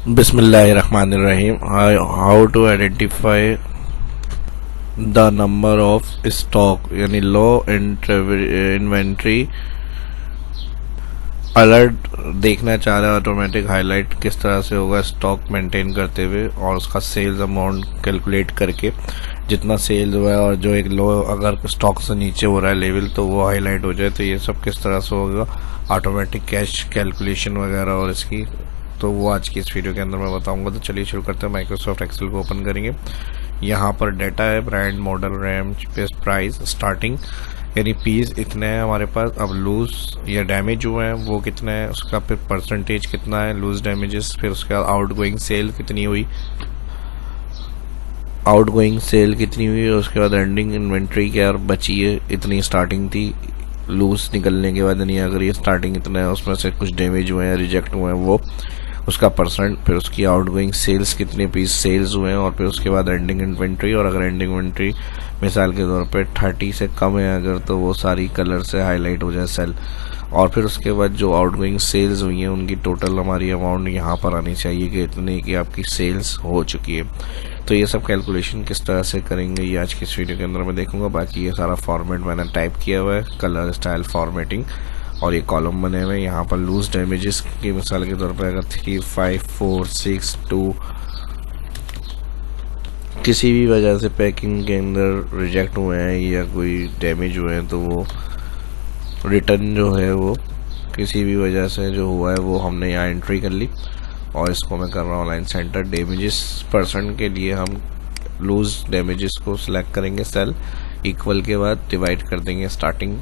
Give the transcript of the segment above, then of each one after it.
Bismillahirrahmanirrahim. How to identify the number of stock यानी लो inventory alert देखना चाह रहा है ऑटोमेटिक हाईलाइट किस तरह से होगा स्टॉक मेंटेन करते हुए और उसका सेल्स अमाउंट कैलकुलेट करके जितना सेल्स हुआ है और जो एक लो अगर स्टॉक से नीचे हो रहा है लेवल तो वो हाईलाइट हो जाए। तो ये सब किस तरह से होगा ऑटोमेटिक कैश कैलकुलेशन वगैरह और इसकी तो वो आज की इस वीडियो के अंदर मैं बताऊंगा। तो चलिए शुरू करते हैं। माइक्रोसॉफ्ट एक्सेल को ओपन करेंगे। यहाँ पर डाटा है, brand, model, RAM, price, starting यानी पीस इतने हैं हमारे पास। अब लूज या डैमेज हुए हैं वो कितना है, उसका फिर परसेंटेज कितना है लूज डैमेजेस, फिर उसके बाद आउटगोइंग सेल कितनी हुई, और उसके बाद एंडिंग इन्वेंट्री क्या बची है, इतनी स्टार्टिंग थी लूज निकलने के बाद, यानी अगर ये स्टार्टिंग इतना है उसमें से कुछ डैमेज हुए हैं, रिजेक्ट हुए हैं वो उसका परसेंट, फिर उसकी आउटगोइंग सेल्स कितने पीस सेल्स हुए हैं, और फिर उसके बाद एंडिंग इन्वेंट्री। और अगर एंडिंग इन्वेंट्री मिसाल के तौर पे 30 से कम है अगर, तो वो सारी कलर से हाईलाइट हो जाए सेल। और फिर उसके बाद जो आउटगोइंग सेल्स हुई हैं उनकी टोटल हमारी अमाउंट यहाँ पर आनी चाहिए कि इतने की आपकी सेल्स हो चुकी है। तो ये सब कैलकुलेशन किस तरह से करेंगे ये आज की इस वीडियो के अंदर मैं देखूंगा। बाकी ये सारा फॉर्मेट मैंने टाइप किया हुआ है, कलर स्टाइल फॉर्मेटिंग, और ये कॉलम बने हुए हैं। यहाँ पर लूज डैमेजेस की मिसाल के तौर पर अगर 3, 5, 4, 6, 2 किसी भी वजह से पैकिंग के अंदर रिजेक्ट हुए हैं या कोई डैमेज हुए हैं तो वो रिटर्न जो है वो किसी भी वजह से जो हुआ है वो हमने यहाँ एंट्री कर ली। और इसको मैं कर रहा हूँ लाइन सेंटर। डैमेजेस परसेंट के लिए हम लूज डैमेजेस को सिलेक्ट करेंगे, सेल इक्वल के बाद डिवाइड कर देंगे स्टार्टिंग,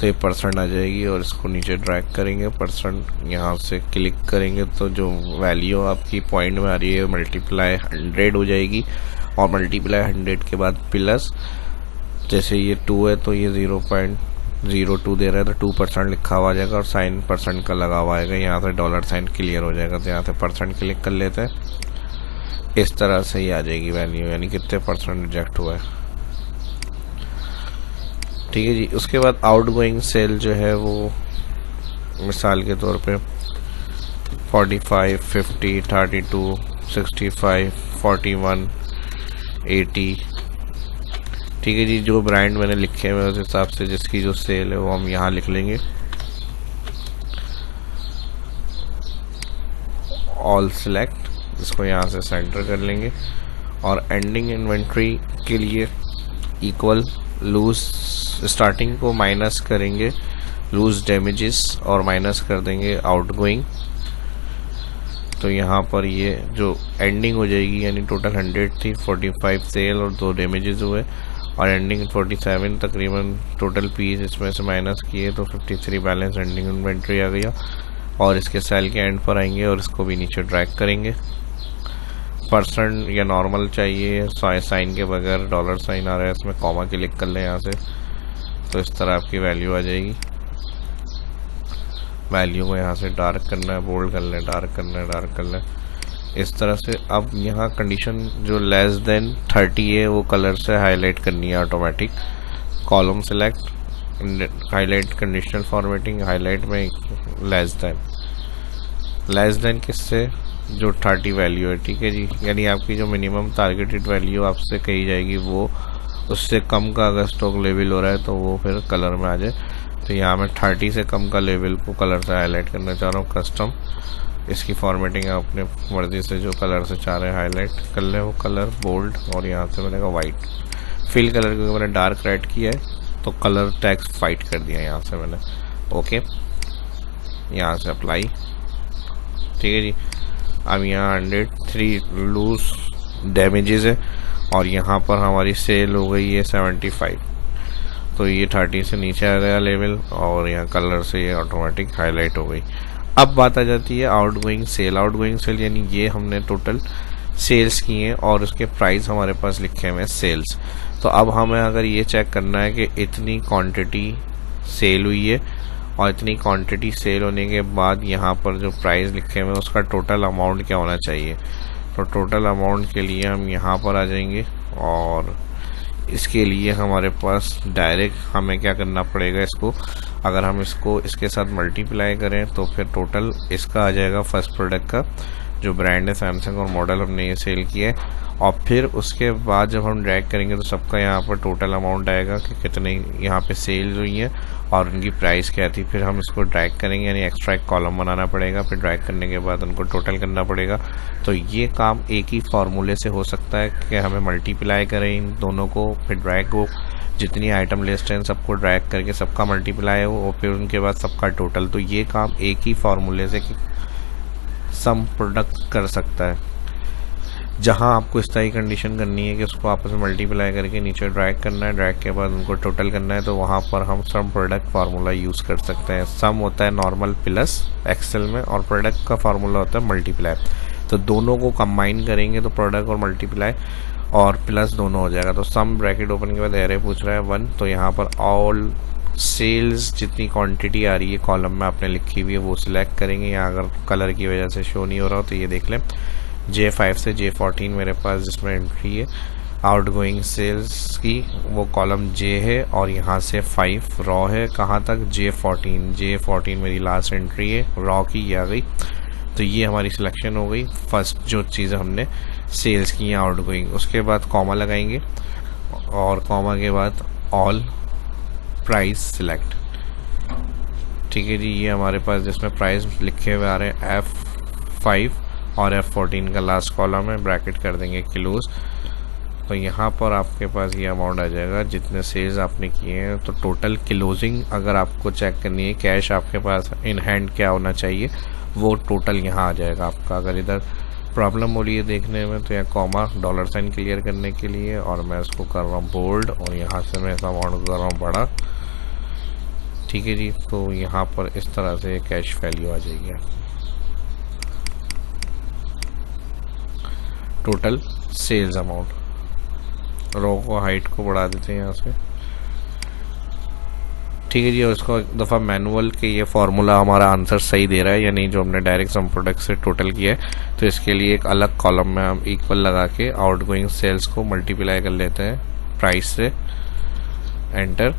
तो ये परसेंट आ जाएगी। और इसको नीचे ड्रैग करेंगे, परसेंट यहाँ से क्लिक करेंगे तो जो वैल्यू आपकी पॉइंट में आ रही है मल्टीप्लाई 100 हो जाएगी। और मल्टीप्लाई 100 के बाद प्लस, जैसे ये 2 है तो ये 0.02 दे रहा है तो 2% लिखा हुआ आ जाएगा और साइन परसेंट का लगा हुआ आएगा। यहाँ से डॉलर साइन क्लियर हो जाएगा तो यहाँ से परसेंट क्लिक कर लेते हैं। इस तरह से ही आ जाएगी वैल्यू, यानी कितने परसेंट रिजेक्ट हुआ है। ठीक है जी। उसके बाद आउटगोइंग सेल जो है वो मिसाल के तौर पे 45, 50, 32, 65, 41, 80। ठीक है जी। जो ब्रांड मैंने लिखे हुए उस हिसाब से जिसकी जो सेल है वो हम यहाँ लिख लेंगे। ऑल सेलेक्ट, इसको यहाँ से सेंटर कर लेंगे। और एंडिंग इन्वेंट्री के लिए इक्वल लूज स्टार्टिंग को माइनस करेंगे लूज डैमेजेस और माइनस कर देंगे आउटगोइंग। तो यहाँ पर ये जो एंडिंग हो जाएगी यानी टोटल 100 थी, 45 सेल और 2 डैमेजेस हुए, और एंडिंग 47 तकरीबन टोटल पीस इसमें से माइनस किए तो 53 बैलेंस एंडिंग इन्वेंट्री आ गया। और इसके सेल के एंड पर आएंगे और इसको भी नीचे ड्रैग करेंगे। परसेंट या नॉर्मल चाहिए, साइन के बगैर डॉलर साइन आ रहा है, इसमें कॉमा क्लिक कर लें यहाँ से, तो इस तरह आपकी वैल्यू आ जाएगी। वैल्यू को यहाँ से डार्क करना है, बोल्ड कर लें, डार्क करना है, डार्क कर लें, इस तरह से। अब यहाँ कंडीशन जो लेस देन 30 है वो कलर से हाईलाइट करनी है automatic. Column select, highlight conditional formatting, highlight में लेस देन किससे, जो 30 वैल्यू है। ठीक है जी। यानी आपकी जो मिनिमम टारगेटेड वैल्यू आपसे कही जाएगी वो उससे कम का अगर स्टॉक लेवल हो रहा है तो वो फिर कलर में आ जाए। तो यहाँ मैं 30 से कम का लेवल को कलर से हाईलाइट करना चाह रहा हूँ। कस्टम, इसकी फॉर्मेटिंग अपने मर्जी से जो कलर से चाह रहे हैं हाईलाइट कर ले वो कलर, बोल्ड, और यहाँ से मैंने कहा वाइट। फिल कलर क्योंकि मैंने डार्क राइट किया है तो कलर टैक्स वाइट कर दिया यहाँ से मैंने। ओके, यहाँ से अप्लाई। ठीक है जी। अब यहाँ 103 लूज डैमेजेस है और यहाँ पर हमारी सेल हो गई है 75, तो ये 30 से नीचे आ गया लेवल और यहाँ कलर से ये ऑटोमेटिक हाईलाइट हो गई। अब बात आ जाती है आउटगोइंग सेल। आउटगोइंग सेल यानी ये हमने टोटल सेल्स की हैं और उसके प्राइस हमारे पास लिखे हुए हैं सेल्स। तो अब हमें अगर ये चेक करना है कि इतनी क्वांटिटी सेल हुई है और इतनी क्वांटिटी सेल होने के बाद यहाँ पर जो प्राइस लिखे हुए हैं उसका टोटल अमाउंट क्या होना चाहिए। तो टोटल अमाउंट के लिए हम यहाँ पर आ जाएंगे और इसके लिए हमारे पास डायरेक्ट हमें क्या करना पड़ेगा, इसको अगर हम इसको इसके साथ मल्टीप्लाई करें तो फिर टोटल इसका आ जाएगा फर्स्ट प्रोडक्ट का जो ब्रांड है सैमसंग और मॉडल हमने ये सेल किया है। और फिर उसके बाद जब हम ड्रैग करेंगे तो सबका यहाँ पर टोटल अमाउंट आएगा कि कितने यहाँ पे सेल्स हुई हैं और उनकी प्राइस क्या थी। फिर हम इसको ड्रैग करेंगे, यानी एक्स्ट्रा एक कॉलम बनाना पड़ेगा, फिर ड्रैग करने के बाद उनको टोटल करना पड़ेगा। तो ये काम एक ही फार्मूले से हो सकता है कि हमें मल्टीप्लाई करें इन दोनों को, फिर ड्रैग को, जितनी आइटम लिस्ट है सबको ड्रैग करके सबका मल्टीप्लाई हो और फिर उनके बाद सबका टोटल। तो ये काम एक ही फार्मूले से सम प्रोडक्ट कर सकता है। जहां आपको इस तरह की कंडीशन करनी है कि उसको आपस में मल्टीप्लाई करके नीचे ड्रैग करना है, ड्रैग के बाद उनको टोटल करना है, तो वहां पर हम सम प्रोडक्ट फार्मूला यूज़ कर सकते हैं। सम होता है नॉर्मल प्लस एक्सेल में और प्रोडक्ट का फार्मूला होता है मल्टीप्लाई। तो दोनों को कंबाइन करेंगे तो प्रोडक्ट और मल्टीप्लाई और प्लस दोनों हो जाएगा। तो सम ब्रैकेट ओपन के बाद एरे पूछ रहा है 1, तो यहाँ पर ऑल सेल्स जितनी क्वांटिटी आ रही है कॉलम में आपने लिखी हुई है वो सिलेक्ट करेंगे। यहाँ अगर कलर की वजह से शो नहीं हो रहा हो तो ये देख लें, J5 से J14 मेरे पास जिसमें एंट्री है आउटगोइंग सेल्स की, वो कॉलम J है और यहाँ से 5 रॉ है कहाँ तक, J14 मेरी लास्ट एंट्री है रॉ की, ये आ गई। तो ये हमारी सिलेक्शन हो गई फर्स्ट जो चीज़ हमने सेल्स की हैं आउटगोइंग। उसके बाद कॉमा लगाएंगे और कॉमा के बाद ऑल प्राइस सिलेक्ट। ठीक है जी, ये हमारे पास जिसमें प्राइस लिखे हुए आ रहे हैं F5 और F14 का लास्ट कॉलम है, ब्रैकेट कर देंगे क्लोज। तो यहाँ पर आपके पास ये अमाउंट आ जाएगा जितने सेल्स आपने किए हैं। तो टोटल क्लोजिंग अगर आपको चेक करनी है कैश आपके पास इन हैंड क्या होना चाहिए वो टोटल यहाँ आ जाएगा आपका। अगर इधर प्रॉब्लम हो रही है देखने में तो यहाँ कॉमा डॉलर साइन क्लियर करने के लिए और मैं इसको कर रहा हूँ बोल्ड और यहाँ से मैं इस अमाउंट को कर रहा हूँ बड़ा। ठीक है जी, तो यहाँ पर इस तरह से कैश वैल्यू आ जाएगी टोटल सेल्स अमाउंट। रो को हाइट को बढ़ा देते हैं यहाँ से। ठीक है जी, और इसको एक दफ़ा मैनुअल के ये फार्मूला हमारा आंसर सही दे रहा है या नहीं जो हमने डायरेक्ट सम प्रोडक्ट से टोटल किया है। तो इसके लिए एक अलग कॉलम में हम इक्वल लगा के आउटगोइंग सेल्स को मल्टीप्लाई कर लेते हैं प्राइस से, एंटर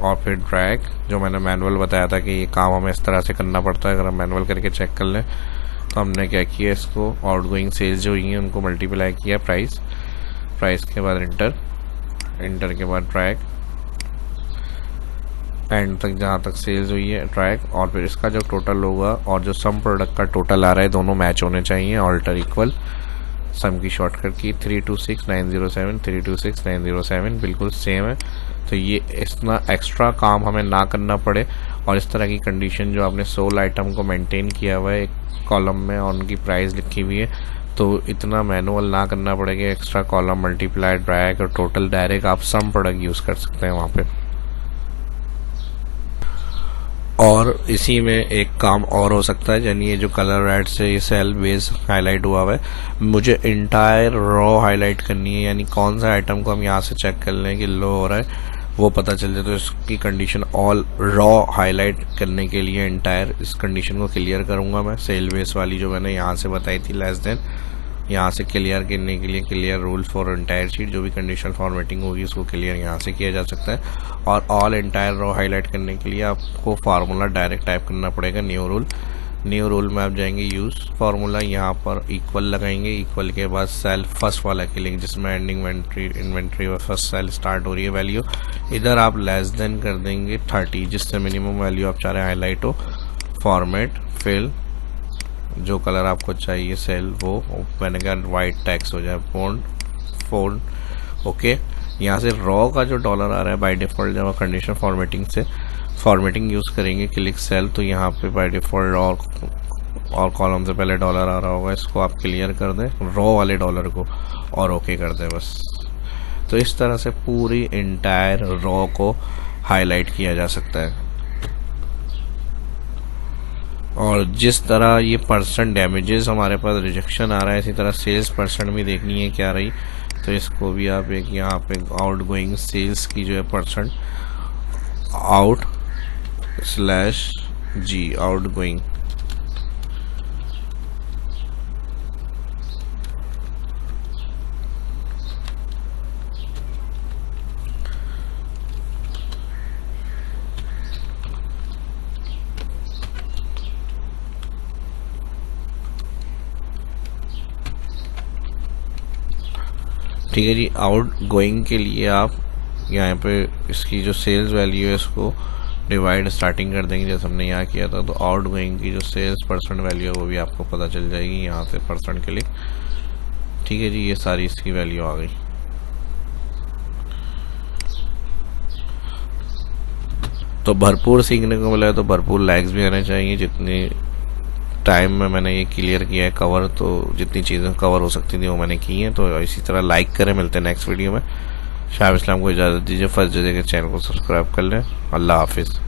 और फिर ड्रैग। जो मैंने मैनुअल बताया था कि ये काम हमें इस तरह से करना पड़ता है, अगर हम मैनुअल करके चेक कर लें तो हमने क्या किया, इसको आउटगोइंग सेल्स जो हुई हैं उनको मल्टीप्लाई किया प्राइस के बाद एंटर के बाद ड्रैग एंड तक जहाँ तक सेल्स हुई है ड्रैग, और फिर इसका जो टोटल होगा और जो सम प्रोडक्ट का टोटल आ रहा है दोनों मैच होने चाहिए, ऑल्टर इक्वल। सम की शॉर्टकट की 326907 326907 बिल्कुल सेम है। तो ये इतना एक्स्ट्रा काम हमें ना करना पड़े और इस तरह की कंडीशन जो आपने 16 आइटम को मेंटेन किया हुआ है एक कॉलम में और उनकी प्राइस लिखी हुई है, तो इतना मैनुअल ना करना पड़ेगा। एक्स्ट्रा कॉलम मल्टीप्लाई ड्रैग और टोटल डायरेक्ट आप सम प्रोडक्ट यूज़ कर सकते हैं वहाँ पे। और इसी में एक काम और हो सकता है, यानी ये जो कलर रेड से ये सेल बेस हाईलाइट हुआ है, मुझे इंटायर रॉ हाईलाइट करनी है, यानी कौन सा आइटम को हम यहाँ से चेक कर लें कि लो हो रहा है वो पता चल जाए। तो इसकी कंडीशन ऑल रॉ हाईलाइट करने के लिए इंटायर इस कंडीशन को क्लियर करूँगा मैं। सेल बेस वाली जो मैंने यहाँ से बताई थी लेस देन, यहाँ से क्लियर करने के लिए clear rule for entire sheet, जो भी कंडीशनल फॉर्मेटिंग होगी उसको क्लियर यहाँ से किया जा सकता है। और ऑल इंटायर रो हाईलाइट करने के लिए आपको फार्मूला डायरेक्ट टाइप करना पड़ेगा, न्यू रूल में आप जाएंगे यूज़ फार्मूला, यहाँ पर इक्वल लगाएंगे, इक्वल के बाद सेल फर्स्ट वाला के लिए जिसमें एंडिंग इन्वेंट्री और फर्स्ट सेल स्टार्ट हो रही है वैल्यू, इधर आप लेस देन कर देंगे 30 जिससे मिनिमम वैल्यू आप चाह रहे हैं हाईलाइट हो। फॉर्मेट फिल जो कलर आपको चाहिए सेल वो मैंने कहा वाइट टैक्स हो जाए, फोन ओके। यहाँ से रॉ का जो डॉलर आ रहा है बाय डिफ़ॉल्ट जब आप कंडीशनल फॉर्मेटिंग यूज़ करेंगे क्लिक सेल, तो यहाँ पे बाय डिफ़ॉल्ट और कॉलम से पहले डॉलर आ रहा होगा, इसको आप क्लियर कर दें रॉ वाले डॉलर को और ओके कर दें बस। तो इस तरह से पूरी इंटायर रॉ को हाईलाइट किया जा सकता है। और जिस तरह ये परसेंट डैमेजेस हमारे पास रिजेक्शन आ रहा है, इसी तरह सेल्स परसेंट भी देखनी है क्या रही, तो इसको भी आप एक यहाँ पे आउट गोइंग सेल्स की जो है परसेंट out/G आउट गोइंग, ठीक है जी। आउट गोइंग के लिए आप यहाँ पे इसकी जो सेल्स वैल्यू है इसको डिवाइड स्टार्टिंग कर देंगे जैसे हमने यहाँ किया था, तो आउट गोइंग की जो सेल्स परसेंट वैल्यू है वो भी आपको पता चल जाएगी यहाँ से परसेंट के लिए। ठीक है जी, ये सारी इसकी वैल्यू आ गई। तो भरपूर सीखने को मिला है, तो भरपूर लाइक्स भी आने चाहिए। जितनी टाइम में मैंने ये क्लियर किया है कवर, तो जितनी चीज़ें कवर हो सकती थी वो मैंने की हैं। तो इसी तरह लाइक करें। मिलते हैं नेक्स्ट वीडियो में। शाह इस्लाम को इजाज़त दीजिए। फर्स्ट जगह के चैनल को सब्सक्राइब कर लें। अल्लाह हाफिज़।